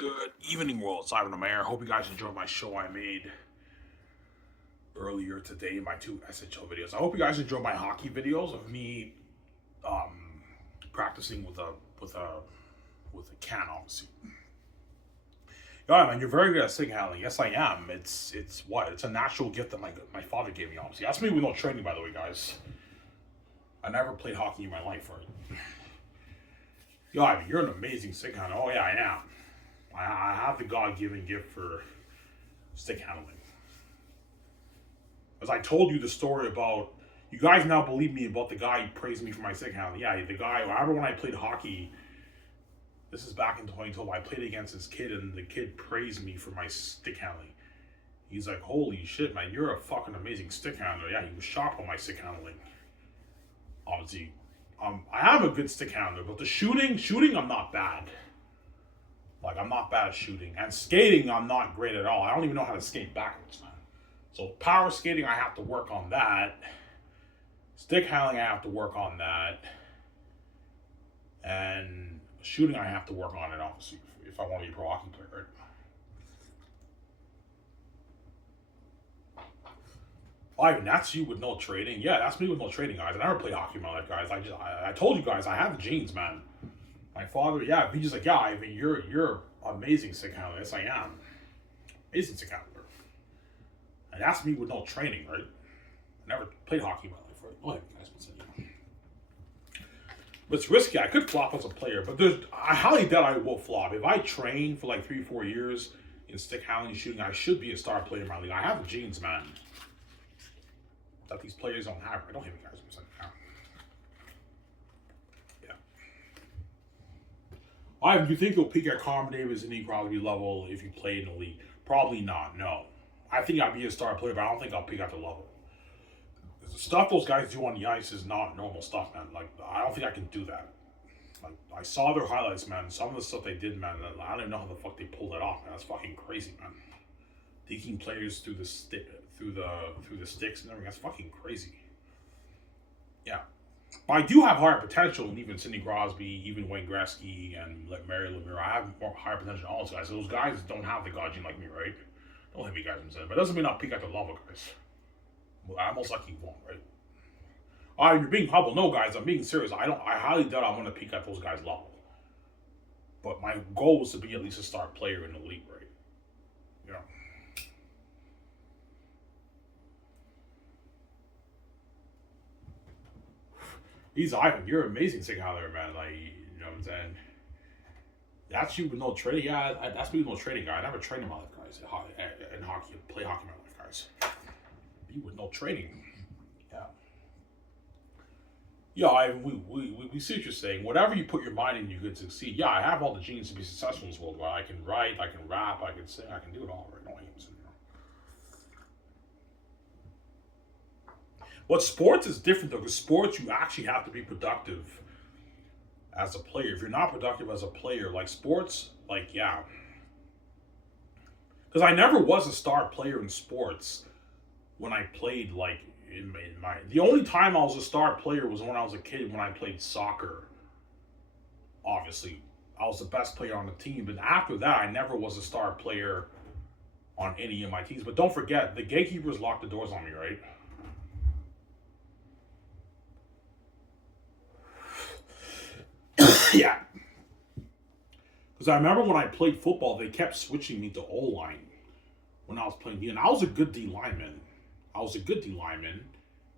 Good evening, world. It's Ivan the Mayor. Hope you guys enjoyed my show I made earlier today, my two SHL videos. I hope you guys enjoyed my hockey videos of me practicing with a can, obviously. Yeah, man, you're very good at stick handling. Yes, I am. It's a natural gift that my father gave me, obviously. That's me with no training, by the way, guys. I never played hockey in my life, right? Yo, I mean, you're an amazing stick handler. Oh yeah, I am. I have the God-given gift for stick handling. As I told you the story about, you guys now believe me about the guy who praised me for my stick handling. Yeah, the guy, I remember when I played hockey, this is back in 2012, I played against this kid and the kid praised me for my stick handling. He's like, holy shit, man, you're a fucking amazing stick handler. Yeah, he was shocked on my stick handling. Obviously, I am a good stick handler, but the shooting, I'm not bad. Like, I'm not bad at shooting. And skating, I'm not great at all. I don't even know how to skate backwards, man. So power skating, I have to work on that. Stick handling, I have to work on that. And shooting, I have to work on it, obviously, if I want to be a pro hockey player, right? Ivan, that's you with no training? Yeah, that's me with no training, guys. I never played hockey in my life, guys. I told you guys, I have the genes, man. My father, yeah, he's just like, yeah, Ivan, you're amazing stick handler. Yes, I am. Amazing stick handler. And that's me with no training, right? I never played hockey in my life, right? Oh, yeah, guys, but it's risky. I could flop as a player, but I highly doubt I will flop. If I train for like 3-4 years in stick handling shooting, I should be a star player in my league. I have the genes, man, that these players don't have. I don't hit me, guys. Ivan, do you think you'll peak at Carmen Davis and E. Crosby level if you play in the league? Probably not, no. I think I'll be a star player, but I don't think I'll peak at the level. The stuff those guys do on the ice is not normal stuff, man. Like, I don't think I can do that. Like, I saw their highlights, man. Some of the stuff they did, man, I don't even know how the fuck they pulled it off, man. That's fucking crazy, man. Taking players through the sticks and everything, that's fucking crazy. Yeah. But I do have higher potential than even Sidney Crosby, even Wayne Gretzky, and Mary Lemieux. I have more higher potential than all those guys. So those guys don't have the God gene like me, right? Don't hit me, guys. I'm saying, but it doesn't mean I'll peak at the level, guys. Well, I most likely won't, right? All right, you're being humble. No, guys, I'm being serious. I highly doubt I'm going to peak at those guys' level. But my goal was to be at least a star player in the league, right? You know. He's Ivan. You're an amazing stick handler, man. Like, you know what I'm saying? That's you with no training. Yeah, that's me with no training, guy. I never trained in my life, guys. In hockey, play hockey in my life, guys. Me with no training. Yeah. Yeah, we see what you're saying. Whatever you put your mind in, you could succeed. Yeah, I have all the genes to be successful in this world. Where I can write, I can rap, I can sing, I can do it all. Right? No games. But sports is different though, because sports you actually have to be productive as a player. If you're not productive as a player, like sports, like yeah. Because I never was a star player in sports when I played like in my. The only time I was a star player was when I was a kid when I played soccer. Obviously, I was the best player on the team, but after that, I never was a star player on any of my teams. But don't forget, the gatekeepers locked the doors on me, right? Yeah. Because I remember when I played football, they kept switching me to O-line when I was playing D. And I was a good D lineman.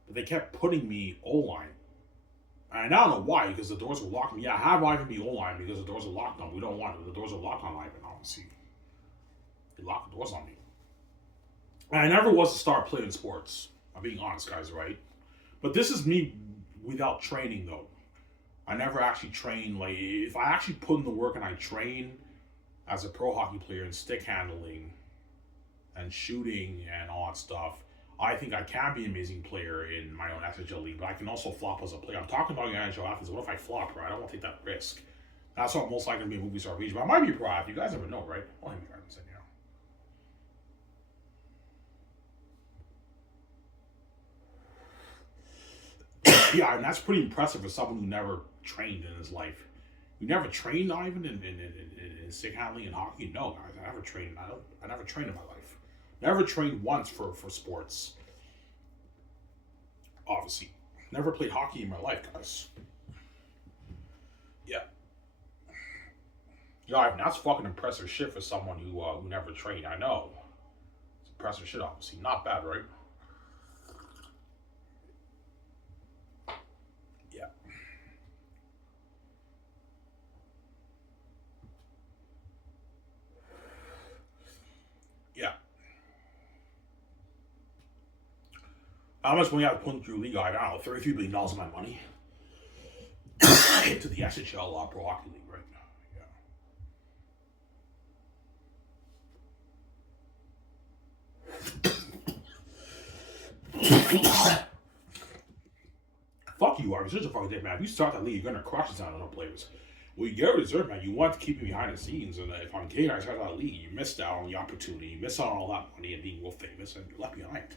But they kept putting me O-line. And I don't know why, because the doors were locked on me. Yeah, have Ivan be O-line because the doors are locked on. We don't want it. The doors are locked on Ivan, obviously. They locked the doors on me. And I never was a star player in sports. I'm being honest, guys, right? But this is me without training, though. I never actually trained. Like, if I actually put in the work and I train as a pro hockey player in stick handling and shooting and all that stuff, I think I can be an amazing player in my own SHL league, but I can also flop as a player. I'm talking about young NHL athletes. What if I flop, right? I don't want to take that risk. That's what I'm most likely to be a movie star region, but I might be a pro athlete. You guys never know, right? Well, you guys saying, yeah, and that's pretty impressive for someone who never trained in his life. You never trained, not even in stick handling and hockey. No, guys, I never trained. I never trained in my life. Never trained once for sports. Obviously, never played hockey in my life, guys. Yeah, you know, that's fucking impressive shit for someone who never trained. I know, it's impressive shit. Obviously, not bad, right? Yeah, yeah. How much money I put into your league? I don't know, $33 billion of my money into the SHL Pro Hockey League right now. Yeah. Fuck you, Arby's. You're just a fucking dick, man. If you start that league, you're gonna crush the on players. Well, you're reserved, man. You want to keep me behind the scenes, and if I'm getting guys out of that league, you missed out on the opportunity. You missed out on all that money and being world famous, and you're left behind.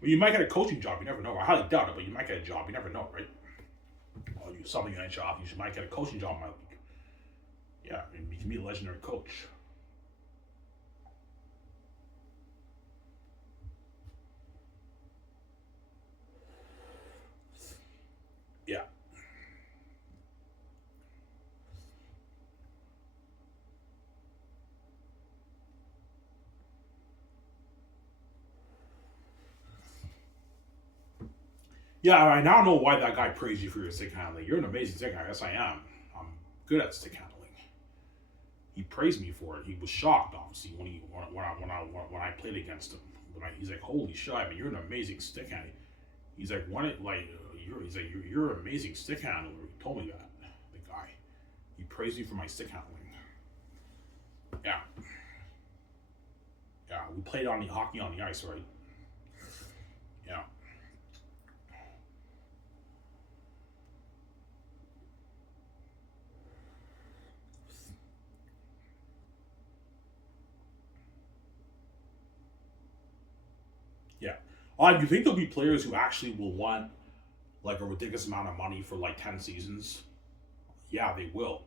Well, you might get a coaching job. You never know. I highly doubt it, but you might get a job. You never know, right? Well, you something in a job. You might get a coaching job in my league. Yeah, and you can be a legendary coach. Yeah. Yeah, I now know why that guy praised you for your stick handling. You're an amazing stick handler. Yes, I am. I'm good at stick handling. He praised me for it. He was shocked, obviously, when I played against him. He's like, "Holy shit! I mean, you're an amazing stick handler." He's like, you're an amazing stick handler." He told me that. The guy, he praised me for my stick handling. Yeah, yeah. We played on the hockey on the ice, right? Yeah, yeah. Do you think there'll be players who actually will want like a ridiculous amount of money for like 10 seasons? Yeah, they will.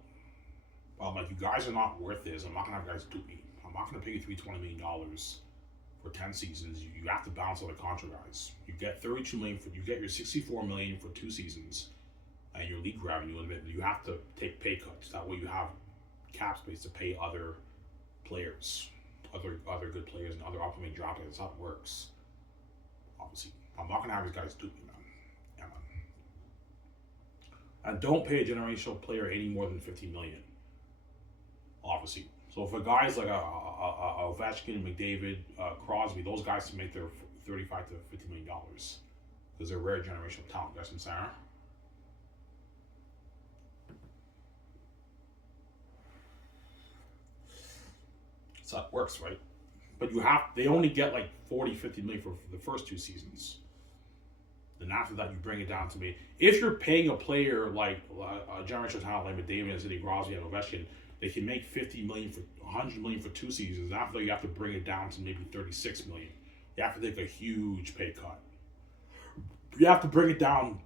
Like, you guys are not worth this. I'm not gonna have guys do me. I'm not gonna pay you $320 million for 10 seasons. You have to balance out the contract, guys. You get 32 million for you get your 64 million for 2 seasons, and your league revenue limit. You have to take pay cuts. That way, you have cap space to pay other players, other good players, and other upcoming draft players. That's how it works. Obviously, I'm not gonna have these guys do me, man. Yeah, man. And don't pay a generational player any more than 15 million. Obviously. So for guys like a Ovechkin, McDavid, Crosby, those guys can make their 35 to $50 million because they're rare generational talent. That's what I'm saying. So that works, right? But they only get like 40, 50 million for the first 2 seasons. Then after that, you bring it down to me. If you're paying a player like a generational talent like McDavid and Sidney Crosby and Ovechkin, they can make 50 million for 100 million for 2 seasons. After that, you have to bring it down to maybe 36 million. You have to take a huge pay cut. You have to bring it down.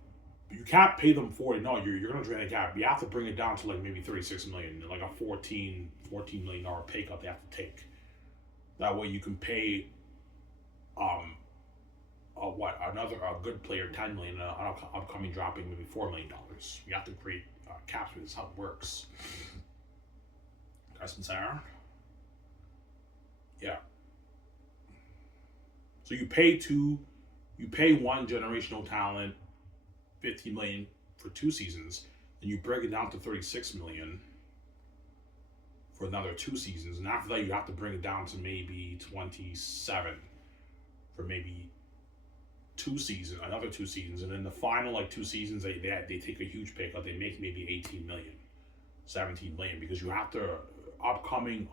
You can't pay them 40. No, you're going to drain the cap. You have to bring it down to like maybe 36 million, like a $14 million pay cut they have to take. That way you can pay a good player 10 million, upcoming dropping maybe $4 million. You have to create caps. That's how it works. Guys, Sarah. Yeah. So you pay one generational talent 15 million for 2 seasons, and you break it down to 36 million for another 2 seasons, and after that you have to bring it down to maybe 27 for maybe another 2 seasons, and then the final like 2 seasons they take a huge pay cut. They make maybe 18 million, 17 million because you have to upcoming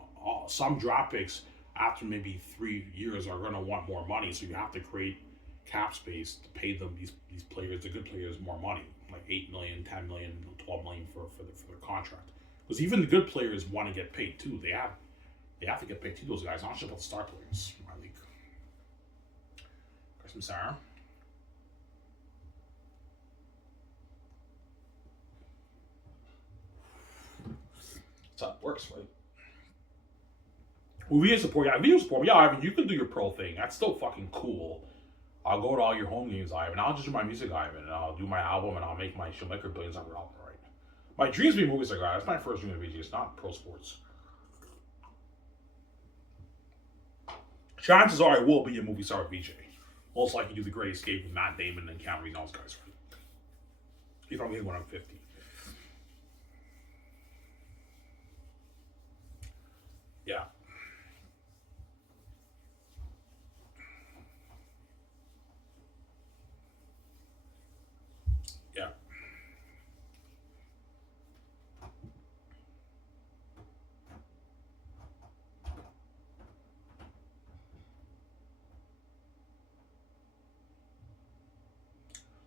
some draft picks after maybe 3 years are going to want more money, so you have to create cap space to pay them these players, the good players, more money, like 8 million, 10 million, 12 million for their contract. Because even the good players want to get paid too. They have to get paid too. Those guys, not just about the star players in my league. Christmas Sarah. That's how it works, right? Well, video support, yeah, video support, yeah, I mean, you can do your pro thing. That's still fucking cool. I'll go to all your home games, Ivan. I'll just do my music, Ivan, and I'll do my album, and I'll make my she'll make her billions on her album, right? My dreams be movies like that. That's my first dream of VJ. It's not pro sports. Chances are I will be a movie star with VJ. Most likely do The Great Escape with Matt Damon and Cameron and those guys, right? If I'm getting when I'm 50. Yeah. Yeah.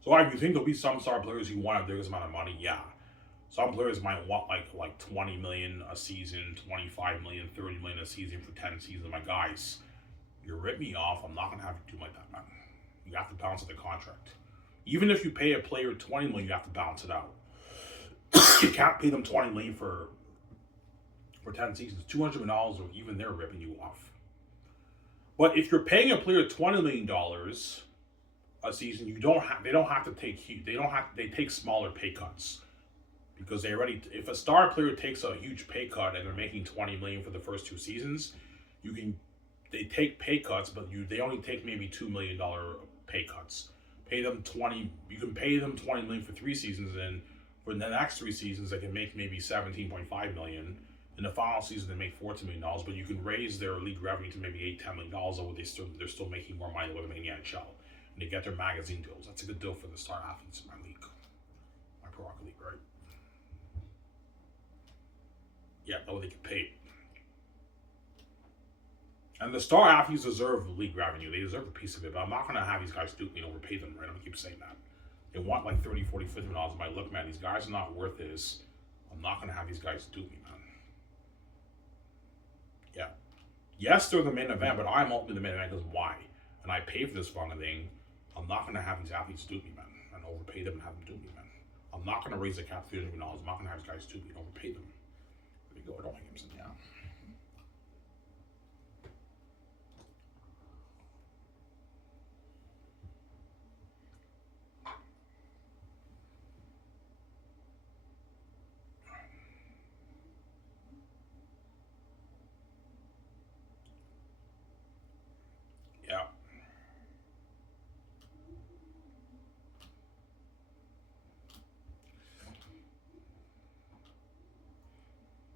So if you think there'll be some star players who want a big amount of money, yeah. Some players might want like 20 million a season, 25 million, 30 million a season for 10 seasons. My guys, you rip me off, I'm not gonna have you do like that, man. You have to balance out the contract. Even if you pay a player 20 million, you have to balance it out. You can't pay them 20 million for 10 seasons. $200 million, or even they're ripping you off. But if you're paying a player $20 million a season, they don't have to take huge. They take smaller pay cuts. Because if a star player takes a huge pay cut and they're making 20 million for the first 2 seasons, they take pay cuts, but they only take maybe $2 million pay cuts. Pay them 20. You can pay them 20 million for 3 seasons, and for the next 3 seasons they can make maybe 17.5 million. In the final season they make $14 million, but you can raise their league revenue to maybe $8-10 million, although they're still making more money than what they're making in the NHL. And they get their magazine deals. That's a good deal for the star athletes in my league, my pro hockey league, right? Yeah, that way they get paid. And the star athletes deserve the league revenue. They deserve a piece of it, but I'm not going to have these guys dupe me and overpay them, right? I'm going to keep saying that. They want like 30, 40, 50 dollars. I'm like, look, man, these guys are not worth this. I'm not going to have these guys dupe me, man. Yeah. Yes, they're the main event, but I'm ultimately the main event because why? And I pay for this fucking thing. I'm not going to have these athletes dupe me, man, and overpay them and have them dupe me, man. I'm not going to raise the cap $300 million. I'm not going to have these guys dupe me and overpay them. There you go. I don't like him, yeah. Yeah.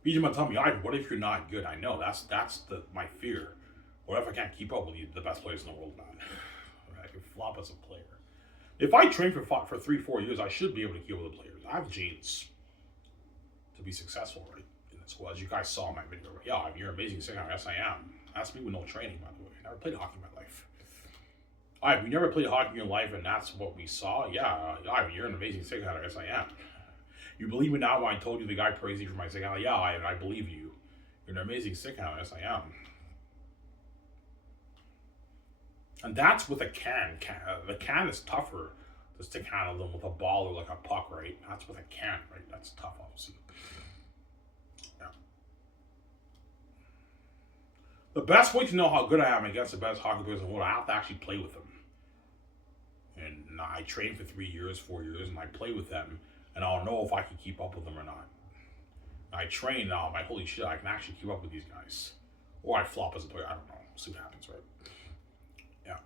He's gonna tell me, what if you're not good? I know that's my fear. What if I can't keep up with the best players in the world, man? I can flop as a player. If I train for 3-4 years, I should be able to keep up with the players. I have genes to be successful, right? In the school, as you guys saw in my video. Yeah, you're amazing singer. Yes, I am. That's me with no training, by the way. I never played hockey in my life. You never played hockey in your life, and that's what we saw. Yeah, you're an amazing singer. Yes, I am. You believe me now when I told you the guy praised you for my singer? Yeah, I believe you. You're an amazing singer. Yes, I am. And that's with a can. The can is tougher to stick handle than with a ball or like a puck, right? That's with a can, right? That's tough, obviously. Yeah. The best way to know how good I am against the best hockey players in the world, I have to actually play with them. And I train for 3 years, 4 years, and I play with them, and I'll know if I can keep up with them or not. I train now, I'm like, holy shit, I can actually keep up with these guys. Or I flop as a player, I don't know. We'll see what happens, right? Yeah.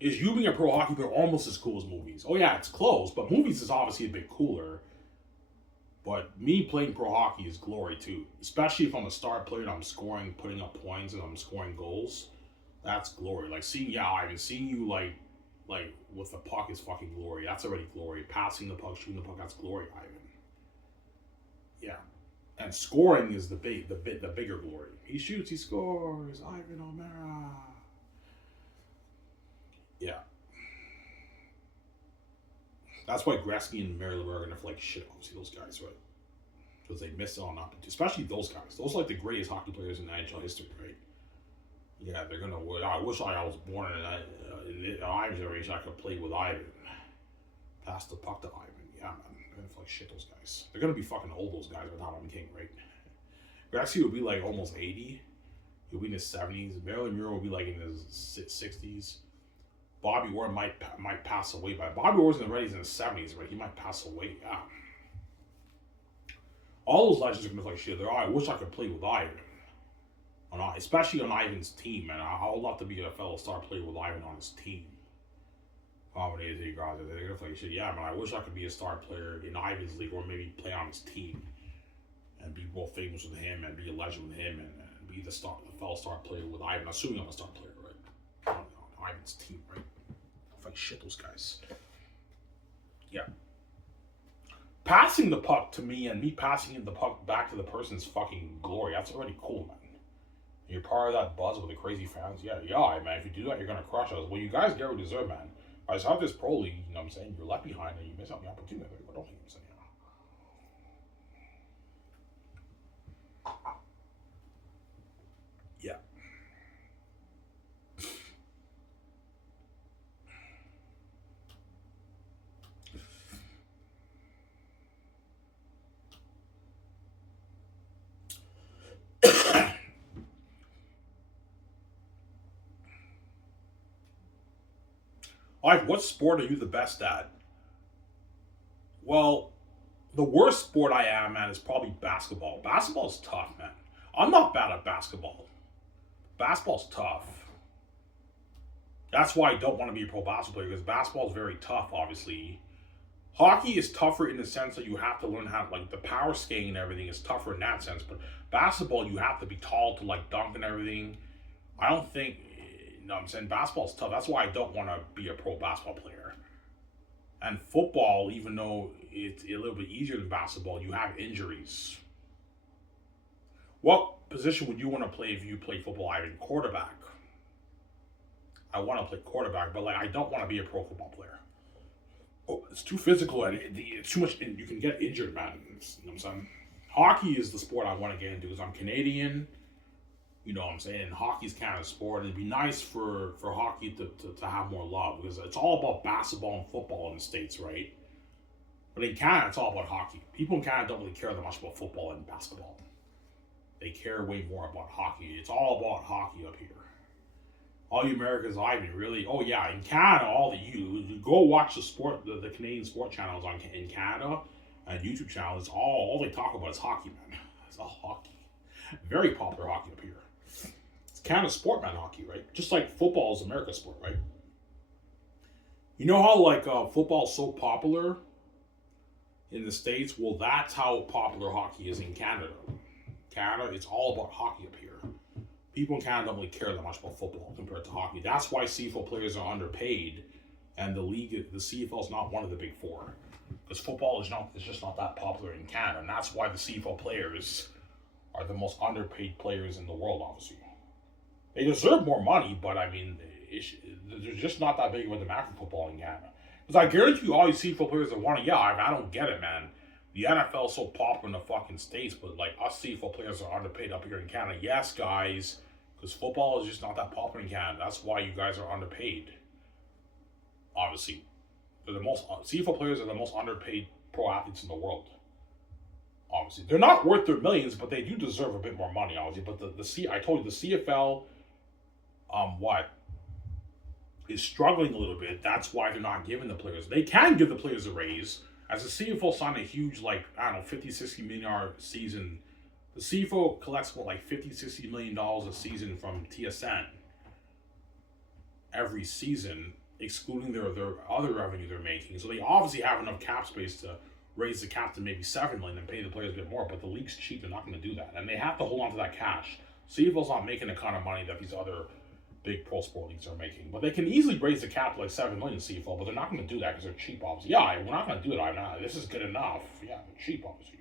Is you being a pro hockey player almost as cool as movies? Oh yeah, it's close, but movies is obviously a bit cooler. But me playing pro hockey is glory too. Especially if I'm a star player and I'm scoring, putting up points, and I'm scoring goals. That's glory. Like seeing you like with the puck is fucking glory. That's already glory. Passing the puck, shooting the puck, that's glory, Ivan. Yeah. And scoring is the bigger glory. He shoots, he scores. Ivan O'Mara. Yeah. That's why Gretzky and Mary Lou are gonna feel like shit. Obviously, those guys, right? Because they missed out on opportunity, especially those guys. Those are like the greatest hockey players in NHL history, right? Yeah, they're gonna. I wish I was born in Ivan's generation. I could play with Ivan. Pass the puck to Ivan. Yeah, man. They're gonna feel like shit. Those guys. They're gonna be fucking old. Those guys by the time I'm king, right? Gretzky would be like almost 80. He'll be in his 70s. Marilyn Monroe will be like in his 60s. Bobby Orr might pass away by. Bobby Orr's already in his 70s, right? He might pass away. Yeah. All those legends are gonna feel like shit. I wish I could play with Ivan. Especially on Ivan's team, man. I would love to be a fellow star player with Ivan on his team. They're gonna play shit. Yeah, man. I wish I could be a star player in Ivan's league, or maybe play on his team and be more famous with him, and be a legend with him, and be the fellow star player with Ivan. Assuming I'm a star player, right? On Ivan's team, right? Fuck shit, those guys. Yeah. Passing the puck to me and me passing the puck back to the person's fucking glory. That's already cool, man. You're part of that buzz with the crazy fans. Yeah, man. If you do that, you're gonna crush us. Well, you guys get what you deserve, man. I just have this pro league, you know what I'm saying? You're left behind and you miss out on the opportunity. But don't think I'm saying, yeah. What sport are you the best at? Well, the worst sport I am at is probably basketball. Basketball's tough, man. I'm not bad at basketball. Basketball's tough. That's why I don't want to be a pro basketball player, because basketball is very tough, obviously. Hockey is tougher in the sense that you have to learn how, like, the power skating and everything is tougher in that sense. But basketball, you have to be tall to, like, dunk and everything. I don't think, you know what I'm saying, basketball's tough. That's why I don't want to be a pro basketball player. And football, even though it's a little bit easier than basketball, you have injuries. What position would you want to play if you played football? Ivan? Quarterback. I want to play quarterback, but like I don't want to be a pro football player. Oh, it's too physical and it's too much. You can get injured, man. You know what I'm saying? Hockey is the sport I want to get into because I'm Canadian. You know what I'm saying? And hockey's kind of sport. It'd be nice for hockey to have more love because it's all about basketball and football in the States, right? But in Canada, it's all about hockey. People in Canada don't really care that much about football and basketball. They care way more about hockey. It's all about hockey up here. All you Americans, Ivan, really? Oh yeah, in Canada, you go watch the Canadian sport channels in Canada and YouTube channels. All they talk about is hockey, man. It's all hockey. Very popular hockey up here. It's Canada's sport, man, hockey, right? Just like football is America's sport, right? You know how like football is so popular in the States? Well, that's how popular hockey is in Canada. Canada, it's all about hockey up here. People in Canada don't really care that much about football compared to hockey. That's why CFL players are underpaid, and the CFL is not one of the big four, because football is just not that popular in Canada, and that's why the CFL players are the most underpaid players in the world. Obviously, they deserve more money, but I mean, there's just not that big of a demand for football in Canada. Because I guarantee you, all these CFL players that want to, I don't get it, man. The NFL is so popular in the fucking States, but like us CFL players are underpaid up here in Canada. Yes, guys, because football is just not that popular in Canada. That's why you guys are underpaid. Obviously, CFL players are the most underpaid pro athletes in the world. Obviously, they're not worth their millions, but they do deserve a bit more money. Obviously, but I told you the CFL, is struggling a little bit. That's why they're not giving the players. They can give the players a raise. As the CFL signed a huge, $50-60 million season. The CFL collects $50-60 million a season from TSN every season, excluding their other revenue they're making. So they obviously have enough cap space to raise the cap to maybe $7 million and pay the players a bit more. But the league's cheap; they're not going to do that, and they have to hold on to that cash. CFL's not making the kind of money that these other big pro sport leagues are making, but they can easily raise the cap to $7 million CFL, but they're not going to do that because they're cheap, obviously. Yeah, we're not going to do it. This is good enough. Yeah, they're cheap, obviously.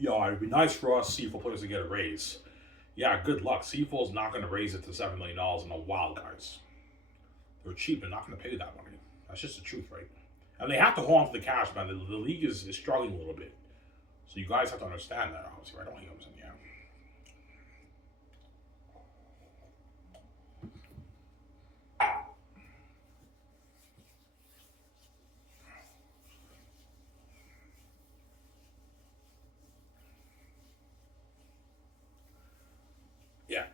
It'd be nice for us CFL players to get a raise. Yeah, good luck. CFL is not going to raise it to $7 million in a while, guys. They're cheap. They're not going to pay that money. That's just the truth, right? And they have to hold on to the cash, man. The league is struggling a little bit. So you guys have to understand that, obviously, right? I don't think I'm saying, yeah. Yeah.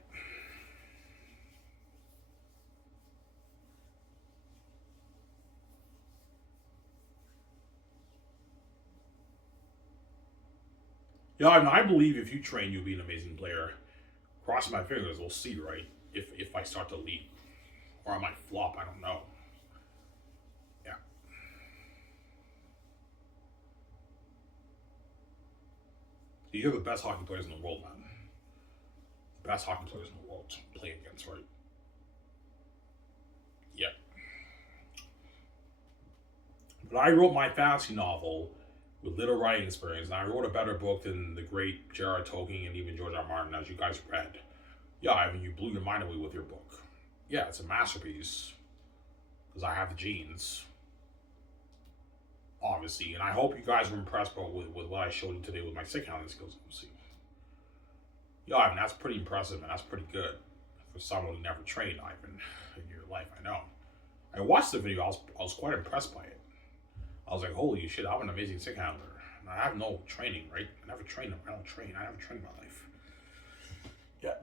Yeah, I mean, I believe if you train, you'll be an amazing player. Crossing my fingers, we'll see, right? If I start to lead. Or I might flop, I don't know. Yeah. These are the best hockey players in the world, man. The best hockey players in the world to play against, right? Yeah. But I wrote my fantasy novel with little writing experience, and I wrote a better book than the great J.R.R. Tolkien and even George R. R. Martin, as you guys read. Yeah, I mean, you blew your mind away with your book. Yeah, it's a masterpiece because I have the genes, obviously, and I hope you guys were impressed with what I showed you today with my stick handling skills. Obviously. Yeah, I mean, that's pretty impressive, and that's pretty good for someone who never trained, Ivan, in your life. I know. I watched the video. I was quite impressed by it. I was like, holy shit, I'm an amazing stick handler. And I have no training, right? I never trained. I don't train. I never trained in my life. Yeah.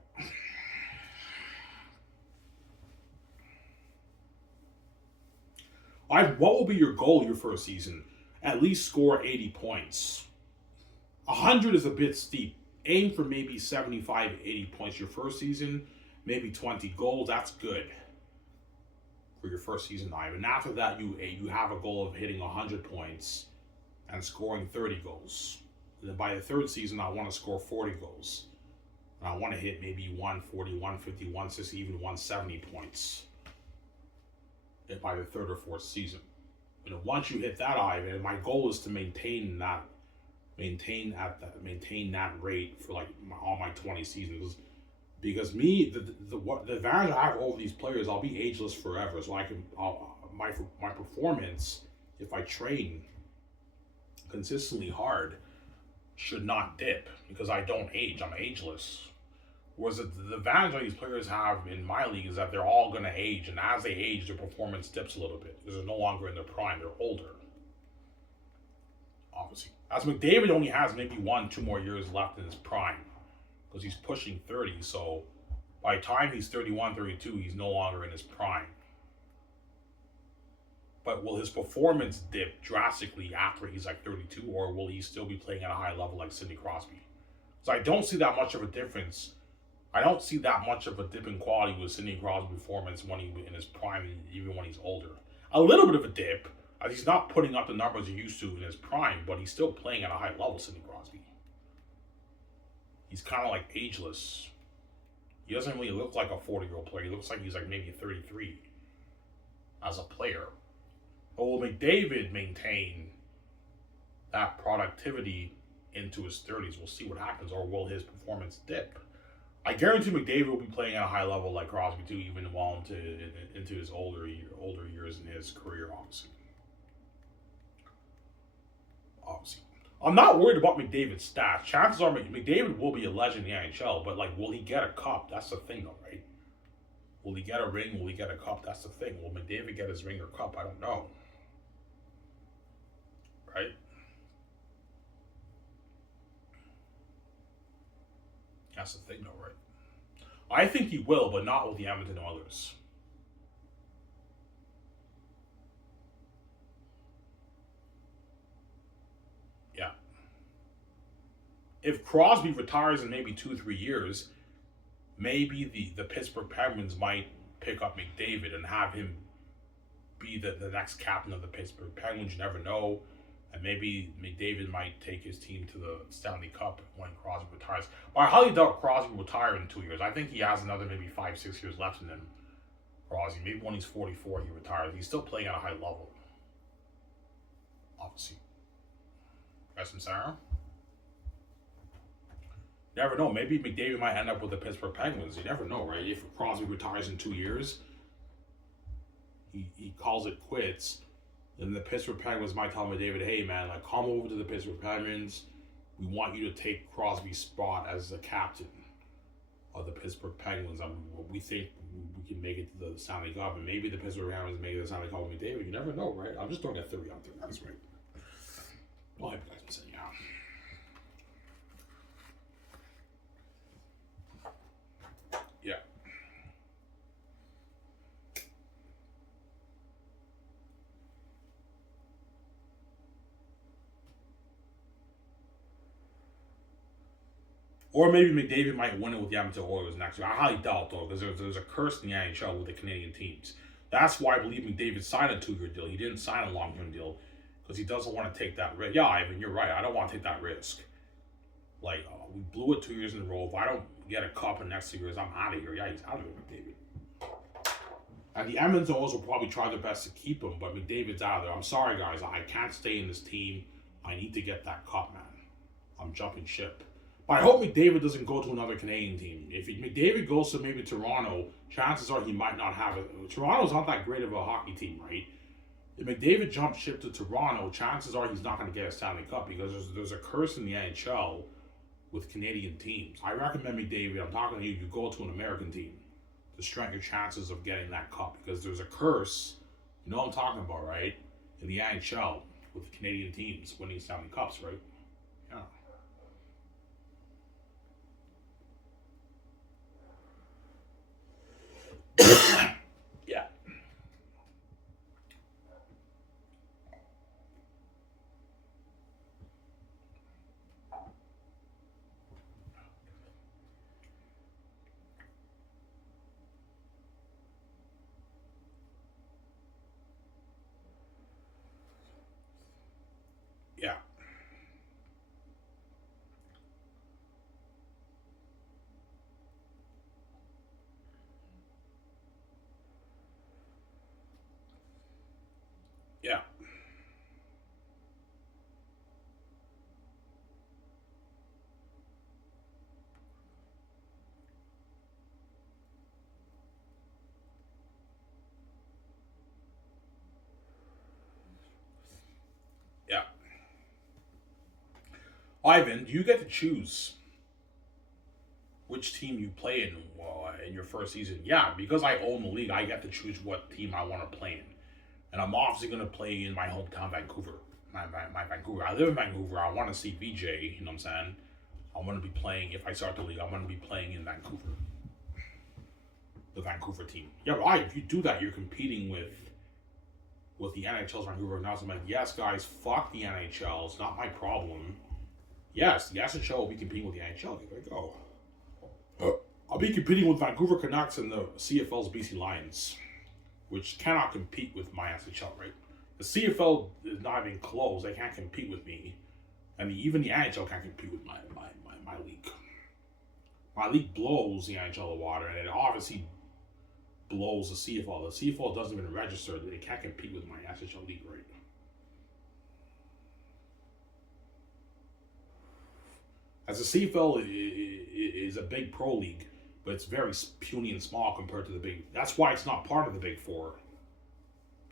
What will be your goal your first season? At least score 80 points. 100 is a bit steep. Aim for maybe 75, 80 points your first season. Maybe 20 goals. That's good for your first season, Ivan. And after that, you have a goal of hitting 100 points and scoring 30 goals. And then by the third season, I want to score 40 goals. And I want to hit maybe 140, 150, 160, even 170 points by the third or fourth season. You know, once you hit that, Ivan, my goal is to maintain that rate for like all my 20 seasons. Because me, the advantage I have over these players, I'll be ageless forever. So my performance, if I train consistently hard, should not dip because I don't age. I'm ageless. Whereas the advantage that these players have in my league is that they're all going to age, and as they age, their performance dips a little bit because they're no longer in their prime; they're older. Obviously, as McDavid only has maybe 1-2 more years left in his prime because he's pushing 30. So by the time he's 31, 32, he's no longer in his prime. But will his performance dip drastically after he's like 32, or will he still be playing at a high level like Sidney Crosby? So I don't see that much of a difference. I don't see that much of a dip in quality with Sidney Crosby's performance when he's in his prime, even when he's older. A little bit of a dip, as he's not putting up the numbers he used to in his prime, but he's still playing at a high level, Sidney Crosby. He's kind of like ageless. He doesn't really look like a 40-year-old player. He looks like he's like maybe 33 as a player. But will McDavid maintain that productivity into his 30s? We'll see what happens. Or will his performance dip? I guarantee McDavid will be playing at a high level like Crosby too, even well into his older years in his career, obviously. I'm not worried about McDavid's stats. Chances are McDavid will be a legend in the NHL, but like, will he get a cup? That's the thing, though, right? Will he get a ring? Will he get a cup? That's the thing. Will McDavid get his ring or cup? I don't know. Right? That's the thing, though, right? I think he will, but not with the Edmonton Oilers. Yeah. If Crosby retires in maybe 2-3 years, maybe the Pittsburgh Penguins might pick up McDavid and have him be the next captain of the Pittsburgh Penguins. You never know. And maybe McDavid might take his team to the Stanley Cup when Crosby retires. But I highly doubt Crosby will retire in 2 years. I think he has another maybe 5-6 years left in him. Crosby. Maybe when he's 44, he retires. He's still playing at a high level. Obviously. Got some Sarah? Never know. Maybe McDavid might end up with the Pittsburgh Penguins. You never know, right? If Crosby retires in 2 years, he calls it quits. And the Pittsburgh Penguins might tell McDavid, hey man, like come over to the Pittsburgh Penguins. We want you to take Crosby's spot as the captain of the Pittsburgh Penguins. We think we can make it to the Stanley Cup, and maybe the Pittsburgh Penguins make it to the Stanley Cup with McDavid. You never know, right? I'm just throwing a theory out there, guys, right? Well, I have guys been saying, yeah. Yeah. Or maybe McDavid might win it with the Edmonton Oilers next year. I highly doubt, though, because there's a curse in the NHL with the Canadian teams. That's why I believe McDavid signed a 2-year deal. He didn't sign a long-term deal because he doesn't want to take that risk. Yeah, Ivan, you're right. I don't want to take that risk. Like, we blew it 2 years in a row. If I don't get a cup in the next 2 years, I'm out of here. Yeah, he's out of here, McDavid. And the Edmonton Oilers will probably try their best to keep him, but McDavid's out of there. I'm sorry, guys. I can't stay in this team. I need to get that cup, man. I'm jumping ship. But I hope McDavid doesn't go to another Canadian team. If McDavid goes to maybe Toronto, chances are he might not have it. Toronto's not that great of a hockey team, right? If McDavid jumps ship to Toronto, chances are he's not going to get a Stanley Cup because there's a curse in the NHL with Canadian teams. I recommend McDavid, I'm talking to you, you go to an American team to strengthen your chances of getting that cup because there's a curse, you know what I'm talking about, right? In the NHL with Canadian teams winning Stanley Cups, right? Yeah. Yeah. Yeah. Yeah. Yeah. Ivan, do you get to choose which team you play in your first season? Yeah, because I own the league, I get to choose what team I want to play in. And I'm obviously going to play in my hometown, Vancouver. My Vancouver. I live in Vancouver. I want to see VJ, you know what I'm saying? I'm going to be playing, if I start the league, I'm going to be playing in Vancouver. The Vancouver team. Yeah, but if you do that, you're competing with the NHL's Vancouver. Now I'm like, yes, guys, fuck the NHL. It's not my problem. Yes, the SHL will be competing with the NHL. There we go. I'll be competing with Vancouver Canucks and the CFL's BC Lions, which cannot compete with my SHL, right? The CFL is not even close. They can't compete with me. And even the NHL can't compete with my league. My league blows the NHL water, and it obviously blows the CFL. The CFL doesn't even register. They can't compete with my SHL league, right? As the CFL is a big pro league, but it's very puny and small compared to the big. That's why it's not part of the big four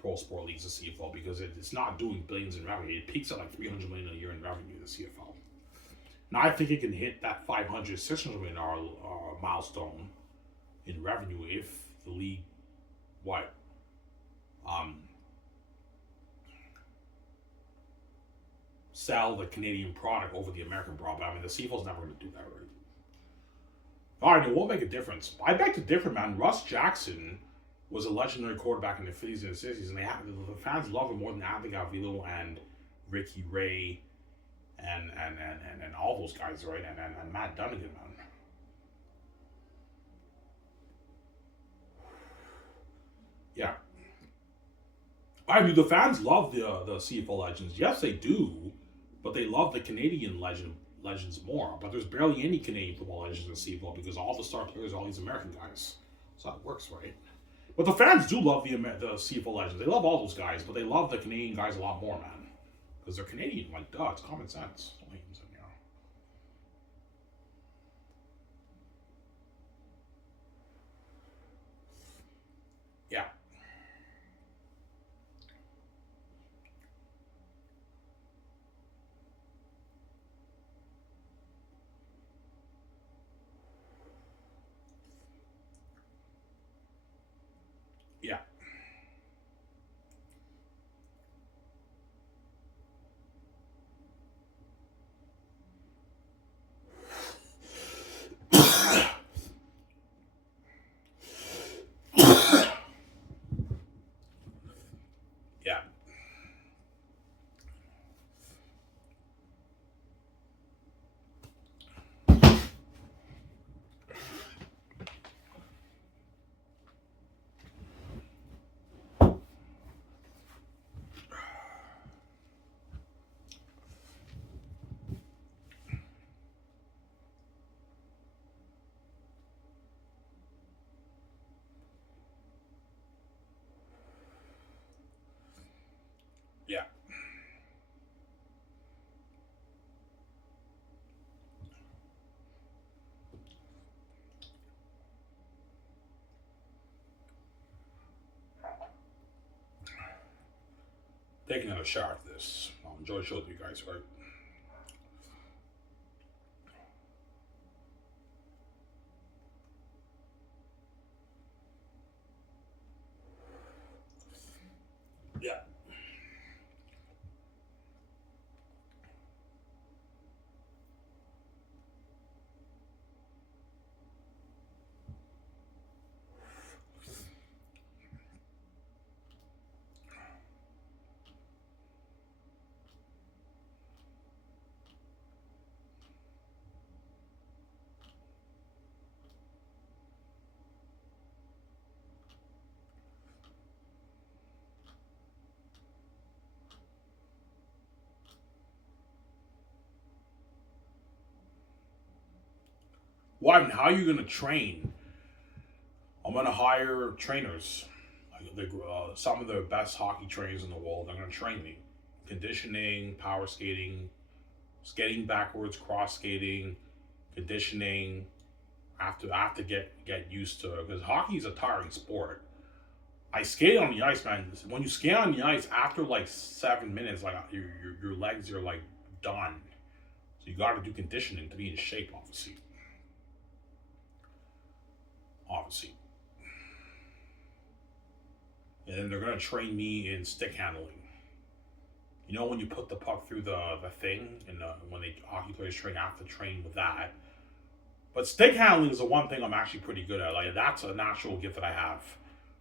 pro sport leagues, the CFL, because it's not doing billions in revenue. It peaks at like $300 million a year in revenue, the CFL. Now I think it can hit that $500-600 million milestone in revenue if the league, sell the Canadian product over the American product. I mean, the CFL's never going to do that, right? All right, it won't make a difference. I beg to differ, man. Russ Jackson was a legendary quarterback in the 50s and 60s, and the fans love him more than Anthony Gavilo and Ricky Ray and all those guys, right? And Matt Dunnigan, man. Yeah. I mean, the fans love the CFL legends. Yes, they do, but they love the Canadian legends more. But there's barely any Canadian football legends in the CFL because all the star players are all these American guys. So it works, right? But the fans do love the CFL legends. They love all those guys, but they love the Canadian guys a lot more, man. Because they're Canadian. Like, duh, it's common sense. Yeah. taking another shot at this. I'll enjoy the show with you guys, right? Yeah. Well, I mean, how are you gonna train? I'm gonna hire trainers, like some of the best hockey trainers in the world. They're gonna train me, conditioning, power skating, skating backwards, cross skating, conditioning. I have to get used to it because hockey is a tiring sport. I skate on the ice, man. When you skate on the ice, after like 7 minutes, like your legs are like done. So you got to do conditioning to be in shape, obviously. Obviously, and then they're gonna train me in stick handling. You know when you put the puck through the thing, and when they hockey players train, I have to train with that. But stick handling is the one thing I'm actually pretty good at. Like that's a natural gift that I have,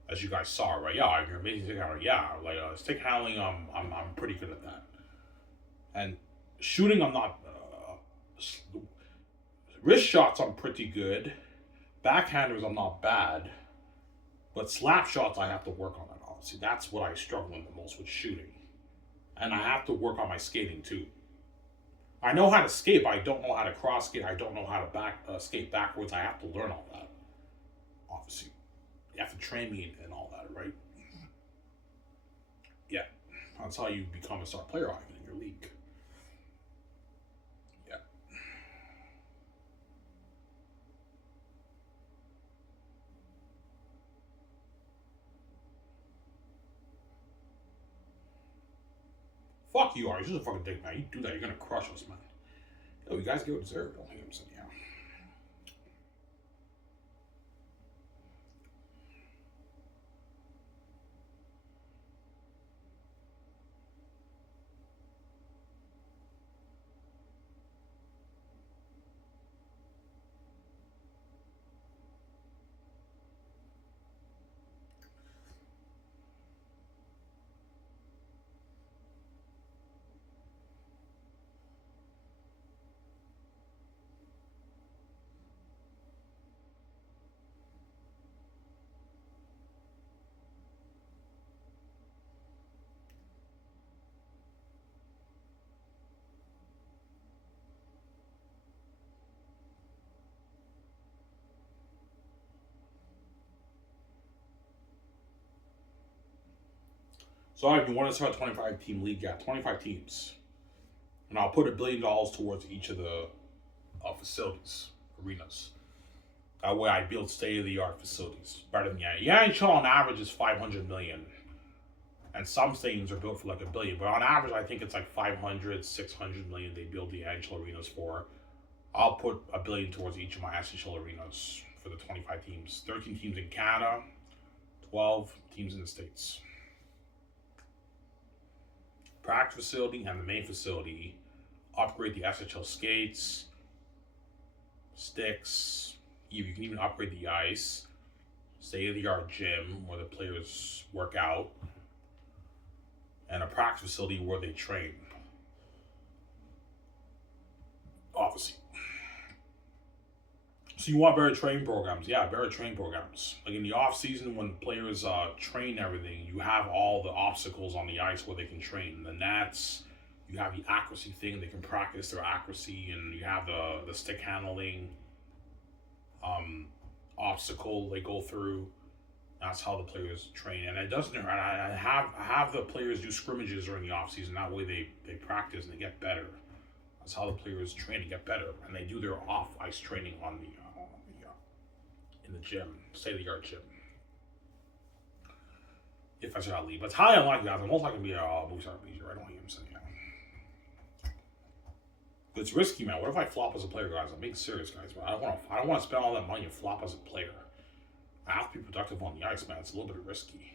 as you guys saw, right? Yeah, you're amazing stick handler. Yeah, like stick handling, I'm pretty good at that. And shooting, I'm not. Wrist shots, I'm pretty good. Backhanders, I'm not bad. But slap shots, I have to work on that. Honestly, that's what I struggle with the most with shooting, and I have to work on my skating too. I know how to skate, but I don't know how to cross skate. I don't know how to back skate backwards. I have to learn all that. Obviously, you have to train me and all that, right? Yeah, that's how you become a star player, Ivan, in your league. Yeah. Fuck you, Ari. You're just a fucking dick, man. You do that, you're gonna crush us, man. Yo, you guys get what deserve. Don't hate him, said yeah. So if you want to start a 25 team league, yeah, 25 teams. And I'll put $1 billion towards each of the facilities, arenas. That way I build state of the art facilities. Better than the NHL on average is 500 million. And some stadiums are built for like $1 billion. But on average, I think it's like 500, 600 million they build the NHL arenas for. I'll put $1 billion towards each of my SHL arenas for the 25 teams. 13 teams in Canada, 12 teams in the States. Practice facility and the main facility. Upgrade the SHL skates, sticks. You can even upgrade the ice. State of the art gym where the players work out. And a practice facility where they train. Obviously. So you want better training programs? Yeah, better training programs. Like in the off season, when players train everything, you have all the obstacles on the ice where they can train. The nets, you have the accuracy thing; they can practice their accuracy, and you have the stick handling obstacle they go through. That's how the players train, and it doesn't. I have the players do scrimmages during the off season. That way, they practice and they get better. That's how the players train to get better, and they do their off ice training on the in the gym, state of the art gym. if I should not leave. But it's highly unlikely, guys. I'm most likely going to be a movie star major. I don't hear him saying that. It's risky, man. What if I flop as a player, guys? I'm being serious, guys. But I don't want to spend all that money and flop as a player. I have to be productive on the ice, man. It's a little bit risky.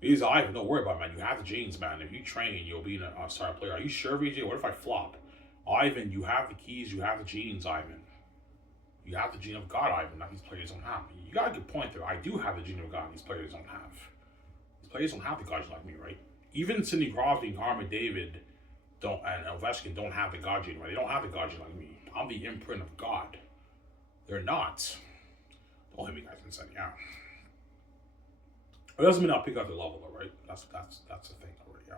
Because Ivan, don't worry about it, man. You have the genes, man. If you train, you'll be a star player. Are you sure, VJ? What if I flop? Ivan, you have the keys. You have the genes, Ivan. You have the gene of God, Ivan, that these players don't have. You got a good point there. I do have the gene of God these players don't have. These players don't have the God like me, right? Even Sidney Crosby and Connor McDavid and Ovechkin don't have the God gene, right? They don't have the God gene like me. I'm the imprint of God. They're not. Don't hit me, guys, inside. Yeah. It doesn't mean I'll pick up the level, though, right? That's the thing already, yeah.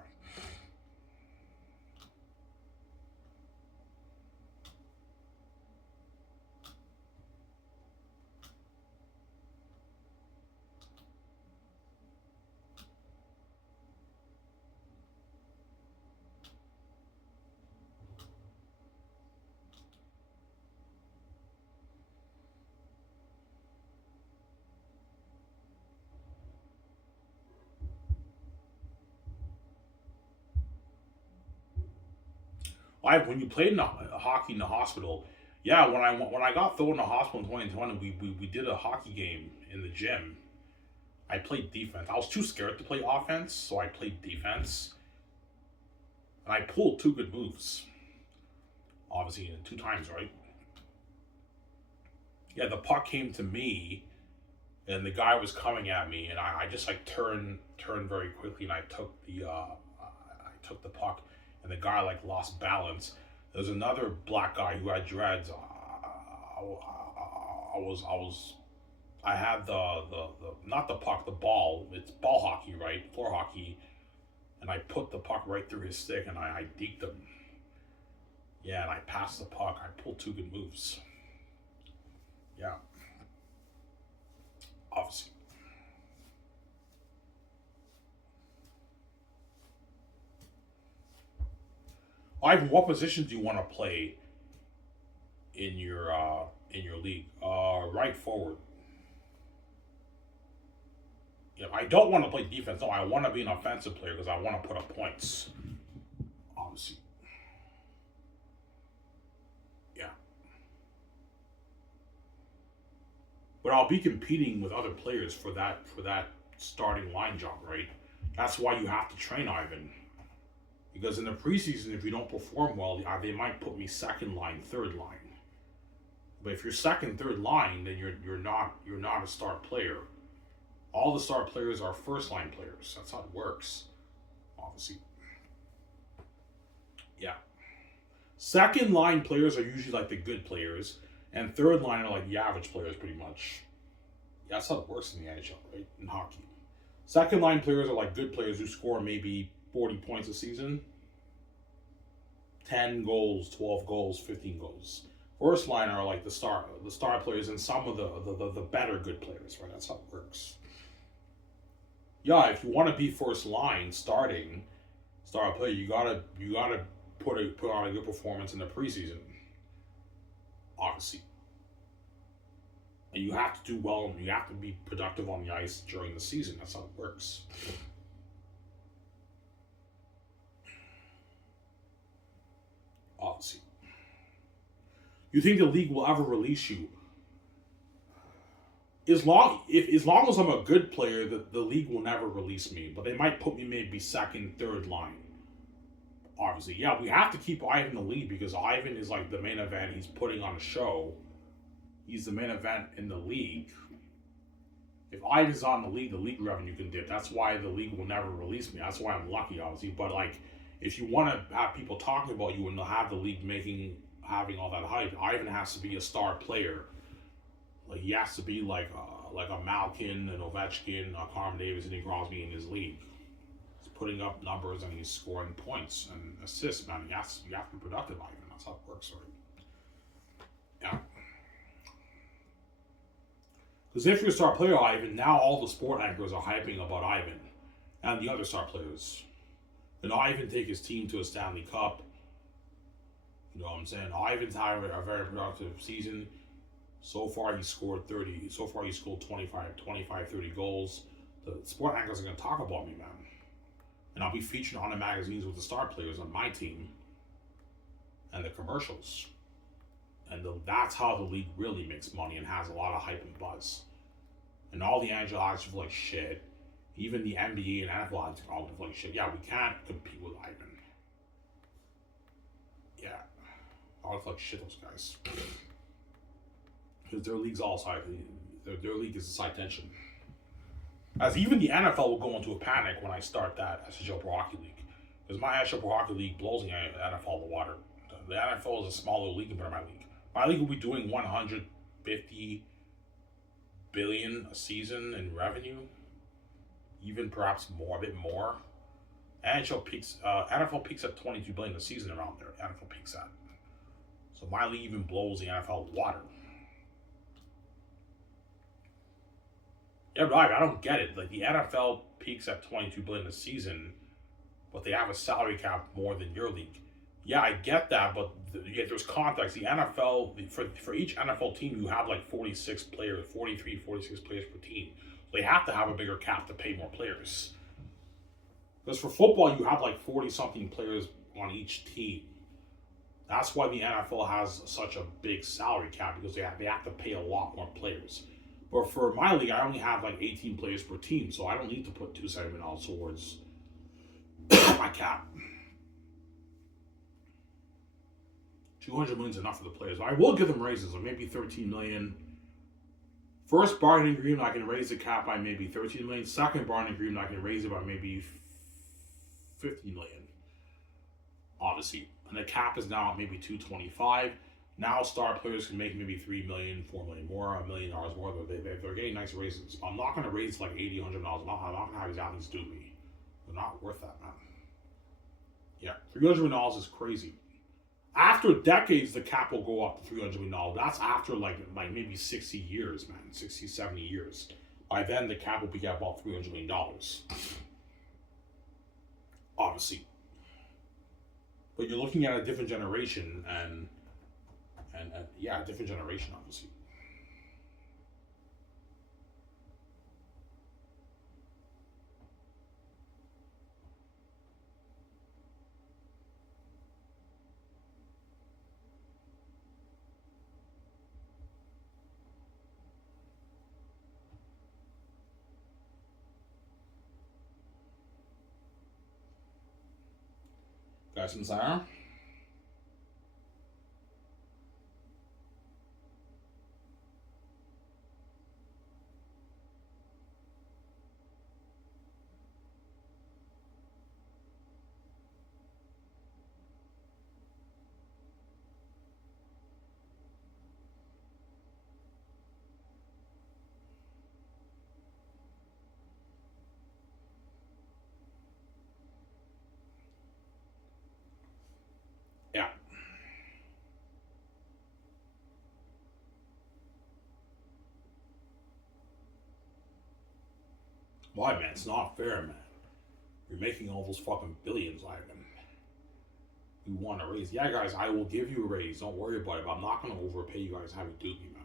When you played in hockey in the hospital, yeah. When I got thrown in the hospital in 2020, we did a hockey game in the gym. I played defense. I was too scared to play offense, so I played defense, and I pulled two good moves. Obviously, 2 times, right? Yeah, the puck came to me, and the guy was coming at me, and I just like turned very quickly, and I took the puck, and the guy like lost balance. There's another black guy who had dreads. I had the not the puck, the ball. It's ball hockey, right? Floor hockey, and I put the puck right through his stick, and I deked him. Yeah, and I passed the puck. I pulled two good moves. Yeah, obviously. Ivan, what position do you want to play in your league? Right forward. Yeah, I don't want to play defense. No, I want to be an offensive player because I want to put up points. Obviously, yeah. But I'll be competing with other players for that starting line job, right? That's why you have to train, Ivan. Because in the preseason, if you don't perform well, they might put me second line, third line. But if you're second, third line, then you're not a star player. All the star players are first line players. That's how it works. Obviously. Yeah. Second line players are usually like the good players, and third line are like the average players pretty much. Yeah, that's how it works in the NHL, right? In hockey. Second line players are like good players who score maybe 40 points a season. 10 goals, 12 goals, 15 goals. First line are like the star players and some of the better good players, right? That's how it works. Yeah, if you want to be first line starting star player, you gotta put on a good performance in the preseason. Obviously. And you have to do well, and you have to be productive on the ice during the season. That's how it works. Obviously. You think the league will ever release you? As long as I'm a good player, the league will never release me. But they might put me maybe second, third line. Obviously, yeah, we have to keep Ivan in the league because Ivan is like the main event. He's putting on a show. He's the main event in the league. If Ivan's on the league revenue can dip. That's why the league will never release me. That's why I'm lucky, obviously. But like, if you want to have people talking about you and have the league having all that hype, Ivan has to be a star player. Like he has to be like a Malkin, an Ovechkin, a Connor Davis, and Crosby in his league. He's putting up numbers and he's scoring points and assists, man. You have to be productive, Ivan. That's how it works, right? Yeah. Because if you're a star player, Ivan, now all the sport anchors are hyping about Ivan and the other star players. Then Ivan take his team to a Stanley Cup. You know what I'm saying? Ivan's having a very productive season. So far, he scored 30. So far, he scored 25, 30 goals, The sport anchors are going to talk about me, man. And I'll be featured on the magazines with the star players on my team and the commercials. And that's how the league really makes money and has a lot of hype and buzz. And all the NHL actors are like shit. Even the NBA and NFL actors are all like shit. Yeah, we can't compete with Ivan. Yeah. All like shit, those guys. Because their league's all side. Their league is a side tension. As even the NFL will go into a panic when I start that SHL Pro Hockey League. Because my SHL Pro Hockey League blows the NFL in the water. The NFL is a smaller league compared to my league. My league will be doing $150 billion a season in revenue, even perhaps more, a bit more. NFL peaks at $22 billion a season around there. NFL peaks at. So my league even blows the NFL water. Yeah, right. I don't get it. Like the NFL peaks at $22 billion a season, but they have a salary cap more than your league. Yeah, I get that, but there's context. The NFL, for each NFL team, you have like 46 players, 43, 46 players per team. So they have to have a bigger cap to pay more players. Because for football, you have like 40-something players on each team. That's why the NFL has such a big salary cap, because they have to pay a lot more players. But for my league, I only have like 18 players per team, so I don't need to put $270 million towards my cap. $200 million is enough for the players. I will give them raises of maybe $13 million. First bargaining agreement, I can raise the cap by maybe $13 million. Second bargaining agreement, I can raise it by maybe $50 million. Obviously. And the cap is now at maybe $225. Now star players can make maybe $3 million, $4 million more, $1 million more. They're getting nice raises. I'm not going to raise like $80, $100. I'm not going to have these athletes do me. They're not worth that, man. Yeah, $300 million is crazy. After decades, the cap will go up to $300 million. That's after like maybe 60 years, man. 60, 70 years. By then, the cap will be at about $300 million. Obviously. But you're looking at a different generation and yeah, a different generation, obviously. Guys from Zion? Yeah. Why, man? It's not fair, man. You're making all those fucking billions, Ivan. You want a raise? Yeah, guys, I will give you a raise. Don't worry about it. But I'm not going to overpay you guys. Have you do me, man.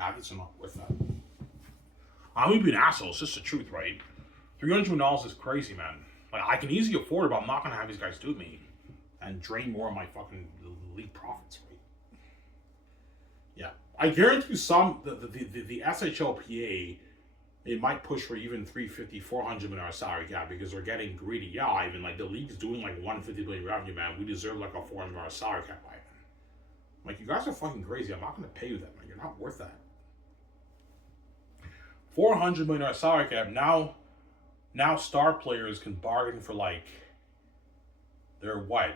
Athletes are not worth that. I'm going to be an asshole. It's just the truth, right? $300 million is crazy, man. Like, I can easily afford it, but I'm not going to have these guys do me and drain more of my fucking league profits, right? Yeah. I guarantee you the SHLPA, they might push for even $350, $400 million salary cap because they're getting greedy. Yeah, even like the league's doing like $150 billion revenue, man. We deserve like a $400 million salary cap, Ivan. Like, you guys are fucking crazy. I'm not going to pay you that, man. You're not worth that. $400 million salary cap. Now star players can bargain for like, they're $4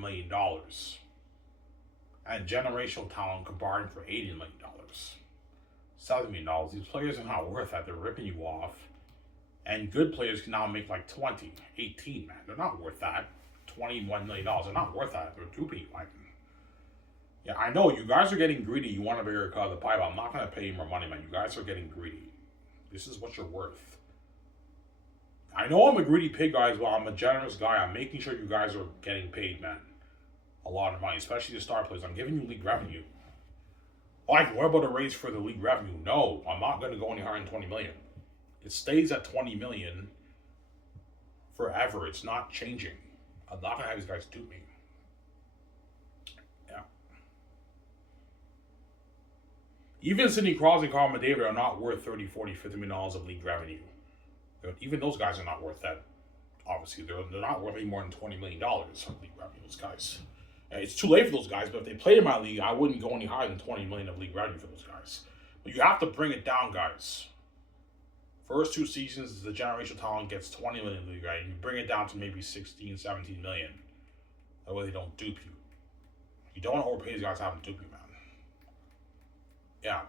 million. And generational talent can bargain for $80 million. $7 million. These players are not worth that. They're ripping you off. And good players can now make like 20, 18, man. They're not worth that. $21 million. They're not worth that. They're duping you, like. Yeah, I know. You guys are getting greedy. You want a bigger cut of the pie, but I'm not going to pay you more money, man. You guys are getting greedy. This is what you're worth. I know I'm a greedy pig, guys, but I'm a generous guy. I'm making sure you guys are getting paid, man. A lot of money, especially the star players. I'm giving you league revenue. Like, what about a raise for the league revenue? No, I'm not going to go any higher than 20 million. It stays at 20 million forever. It's not changing. I'm not going to have these guys dupe me. Yeah. Even Sidney Crosby and Carl McDavid are not worth 30, 40, 50 million dollars of league revenue. Even those guys are not worth that. Obviously, they're not worth any more than $20 million of league revenue, those guys. It's too late for those guys, but if they played in my league, I wouldn't go any higher than 20 million of league revenue for those guys. But you have to bring it down, guys. First 2 seasons, the generational talent gets 20 million in league revenue. You bring it down to maybe 16, 17 million. That way they don't dupe you. You don't want to overpay these guys to have them dupe you, man. Yeah.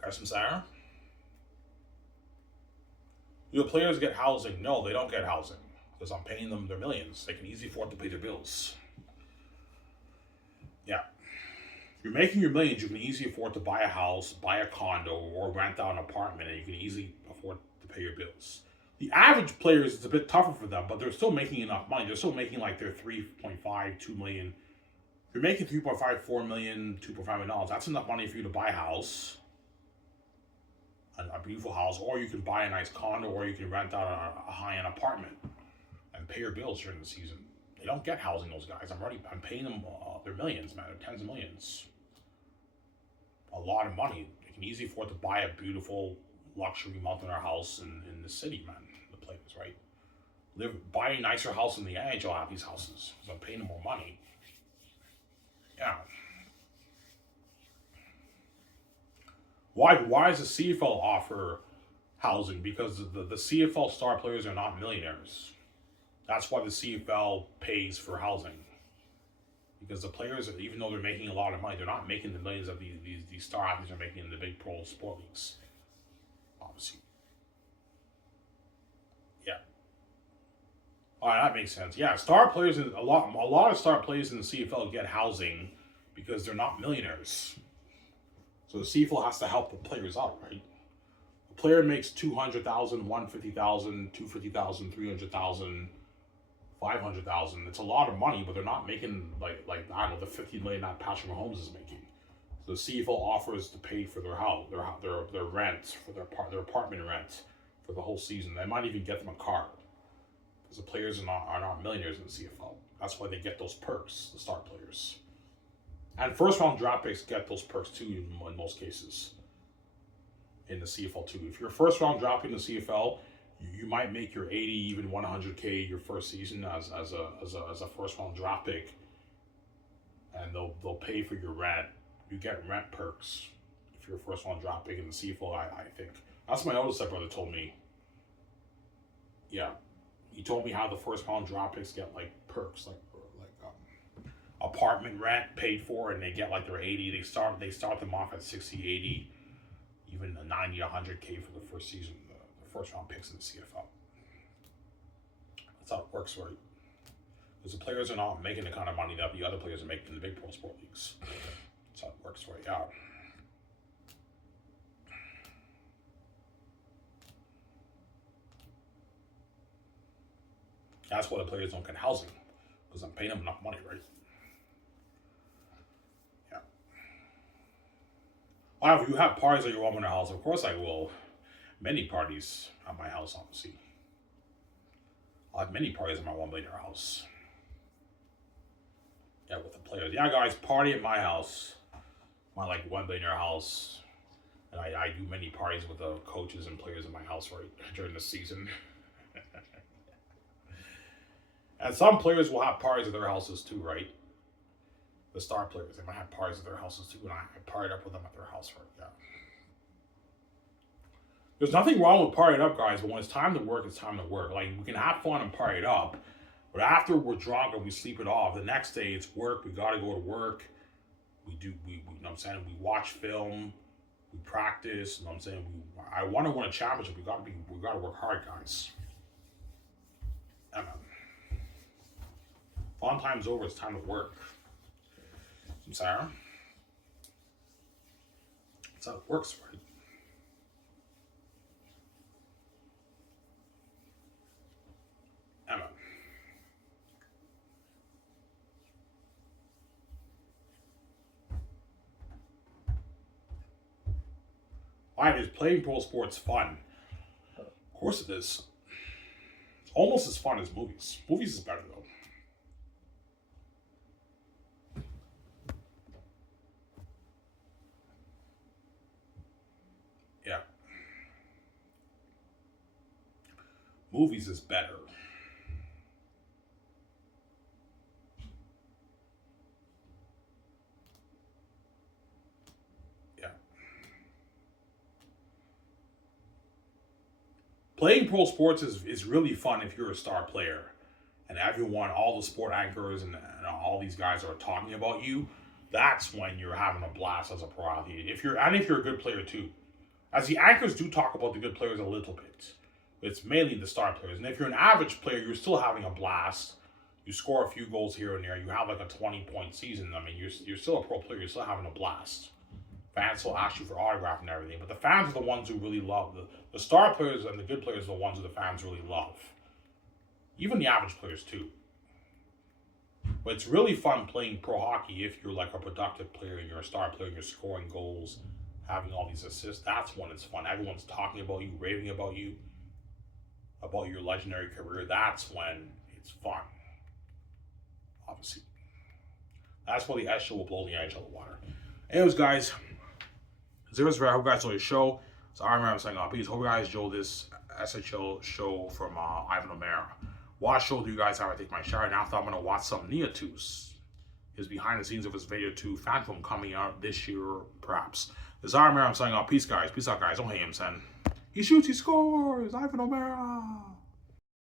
Guys from Sarah? Do the players get housing? No, they don't get housing. Because I'm paying them their millions. They can easily afford to pay their bills. Yeah. If you're making your millions, you can easily afford to buy a house, buy a condo, or rent out an apartment, and you can easily afford to pay your bills. The average players, it's a bit tougher for them, but they're still making enough money. They're still making like their 3.5, 2 million. If you're making 3.5, 4 million, 2.5 million dollars, that's enough money for you to buy a house, a beautiful house, or you can buy a nice condo, or you can rent out a high-end apartment and pay your bills during the season. They don't get housing, those guys. I'm paying them their millions, man. They're tens of millions. A lot of money. They can easily afford to buy a beautiful luxury multi-million house in the city, man. The players, right? Buy a nicer house in the NHL at these houses because I'm paying them more money. Yeah. Why does the CFL offer housing? Because the CFL star players are not millionaires. That's why the CFL pays for housing. Because the players, even though they're making a lot of money, they're not making the millions of these star athletes are making in the big pro sport leagues. Obviously. Yeah. All right, that makes sense. Yeah, star players, a lot of star players in the CFL get housing because they're not millionaires. So the CFL has to help the players out, right? A player makes 200,000, 150,000, 250,000, 300,000, 500,000. It's a lot of money, but they're not making like I don't know, the 50 million that Patrick Mahomes is making. So the CFL offers to pay for their house, their rent, for their apartment rent for the whole season. They might even get them a car because the players are not millionaires in the CFL. That's why they get those perks, the star players. And first round draft picks get those perks too in most cases. In the CFL too. If you're a first round draft pick in the CFL, you might make your 80, even 100K your first season as a first round draft pick, and they'll pay for your rent. You get rent perks if you're a first round draft pick in the CFL. I think that's what my oldest brother told me. Yeah, he told me how the first round draft picks get like perks, like apartment rent paid for, and they get like their 80. They start them off at 60, 80, even a 90, 100K for the first season. First round picks in the CFL. That's how it works, right? Because the players are not making the kind of money that the other players are making in the big pro sport leagues. That's how it works, right? Yeah. That's why the players don't get housing, because I'm paying them enough money, right? Yeah. Well, if you have parties at your woman house, of course I will. Many parties at my house, obviously. I have many parties at my $1 million house. Yeah, with the players. Yeah, guys, party at my house. My $1 million house. And I do many parties with the coaches and players in my house right during the season. And some players will have parties at their houses too, right? The star players, they might have parties at their houses too, and I partied up with them at their house, right? Yeah. There's nothing wrong with partying up, guys, but when it's time to work, it's time to work. Like, we can have fun and party it up, but after we're drunk and we sleep it off, the next day it's work. We got to go to work. We you know what I'm saying? We watch film, we practice. You know what I'm saying? I want to win a championship. We got to work hard, guys. And, fun time's over. It's time to work. Sarah, that's how it works, right? Emma. Is playing pro sports fun? Of course it is. It's almost as fun as movies. Movies is better though. Yeah. Movies is better. Yeah. Playing pro sports is really fun if you're a star player. And everyone, all the sport anchors and all these guys are talking about you. That's when you're having a blast as a pro athlete. If you're a good player too. As the anchors do talk about the good players a little bit. It's mainly the star players. And if you're an average player, you're still having a blast. You score a few goals here and there. You have like a 20-point season. I mean, you're still a pro player. You're still having a blast. Fans will ask you for autograph and everything. But the fans are the ones who really love. The star players and the good players are the ones who the fans really love. Even the average players too. But it's really fun playing pro hockey if you're like a productive player and you're a star player and you're scoring goals, having all these assists. That's when it's fun. Everyone's talking about you, raving about you, about your legendary career. That's when it's fun. Obviously. That's why the SHL will blow the NHL of water. Anyways, guys, I hope you guys enjoyed the show. So I remember saying, peace. Hope you guys enjoyed this SHL show from Ivan O'Mara. What show do you guys have? I take my shower, and after I'm going to watch some Neatus. His behind the scenes of his video 2 fan film coming out this year, perhaps. This is Ivan O'Mara. I'm saying, peace, guys. Peace out, guys. Don't hate him, son. He shoots, he scores. Ivan O'Mara.